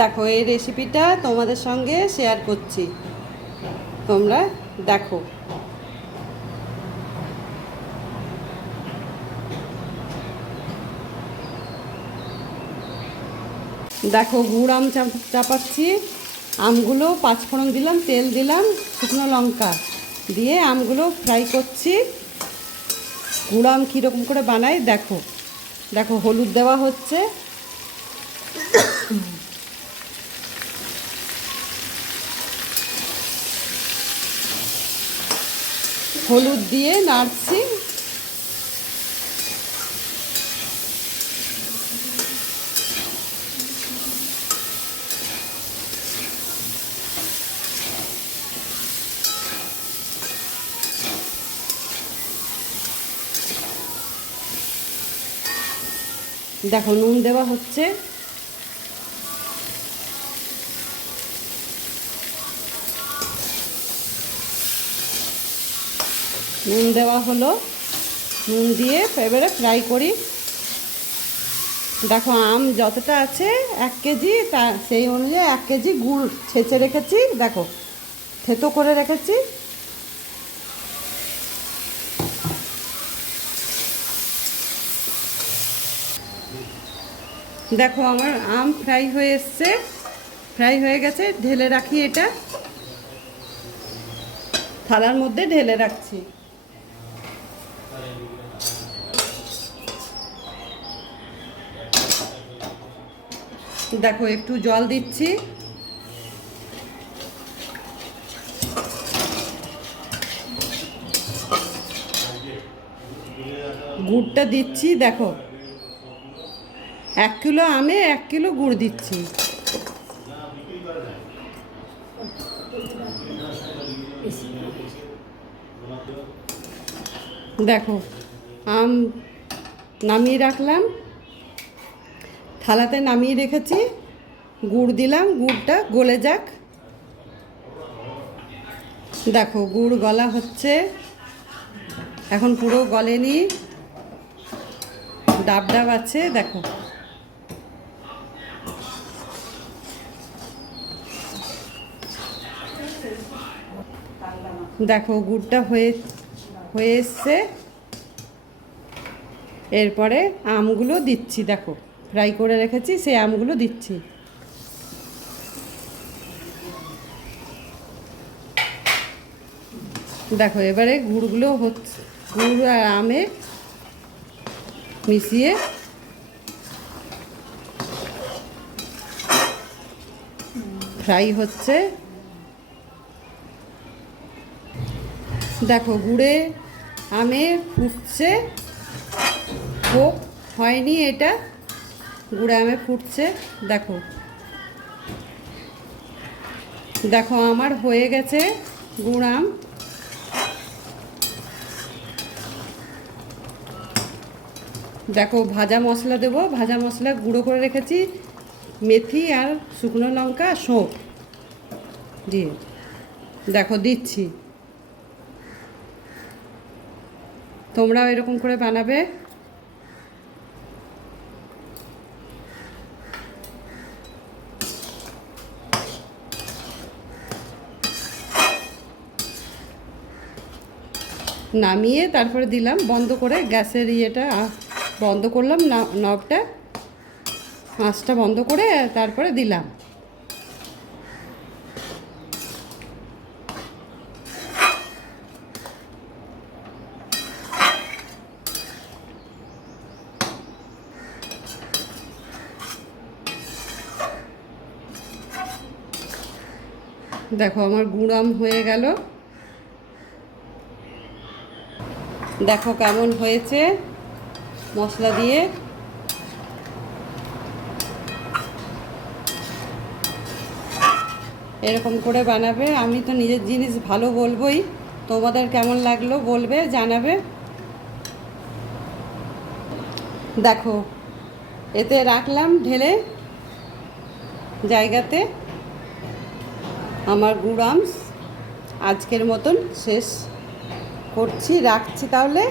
দেখো এই রেসিপিটা তোমাদের সঙ্গে শেয়ার করছি, তোমরা দেখো। দেখো গুড় আম চাপাচ্ছি, আমগুলো পাঁচফোড়ন দিলাম, তেল দিলাম, শুকনো লঙ্কা দিয়ে আমগুলো ফ্রাই করছি। গুড় আম কীরকম করে বানাই দেখো। দেখো হলুদ দেওয়া হচ্ছে, হলুদ দিয়ে নাড়ছি। দেখো নুন দেওয়া হচ্ছে, নুন দেওয়া হলো, নুন দিয়ে এবারে ফ্রাই করি। দেখো আম যতটা আছে 1 কেজি, তা সেই অনুযায়ী 1 কেজি গুড় ছেঁচে রেখেছি, দেখো থেতো করে রেখেছি। দেখো আমার আম ফ্রাই হয়ে এসছে, ফ্রাই হয়ে গেছে। ঢেলে রাখি, এটা থালার মধ্যে ঢেলে রাখছি। দেখো একটু জল দিচ্ছি, গুড়টা দিচ্ছি। দেখো 1 কিলো আমে 1 কিলো গুড় দিচ্ছি। দেখো আম নামিয়ে রাখলাম, থালাতে নামিয়ে রেখেছি। গুড় দিলাম, গুড়টা গলে যাক। দেখো গুড় গলা হচ্ছে, এখন পুরো গলেনি, ডাব ডাব আছে। দেখো দেখো গুড়টা হয়ে এসছে। এরপরে আমগুলো দিচ্ছি, দেখো ফ্রাই করে রেখেছি, সেই আমগুলো দিচ্ছি। দেখো এবারে গুড়গুলো হচ্ছে, গুড় আর আমে মিশিয়ে ফ্রাই হচ্ছে। দেখো গুড়ে আমে ফুটছে, হোক হয়নি, এটা গুড়ে আমে ফুটছে। দেখো দেখো আমার হয়ে গেছে গুড় আম। দেখো ভাজা মশলা দেবো, ভাজা মশলা গুঁড়ো করে রেখেছি, মেথি আর শুকনো লঙ্কা, সৌঁফ দিয়ে দেখো দিচ্ছি। তোমরাও এরকম করে বানাবে। নামিয়ে তারপরে দিলাম, বন্ধ করে গ্যাসের ইয়েটা বন্ধ করলাম, নবটা আঁচটা বন্ধ করে তারপরে দিলাম। দেখো আমার গুড় আম হয়ে গেল। দেখো কেমন হয়েছে মশলা দিয়ে। এরকম করে বানাবে। আমি তো নিজের জিনিস ভালো বলবোই, তোমাদের কেমন লাগলো বলবে, জানাবে। দেখো এতে রাখলাম ঢেলে জায়গাতে। আমার গুড় আম আজকের মতন শেষ করছি, রাখছি তাহলে।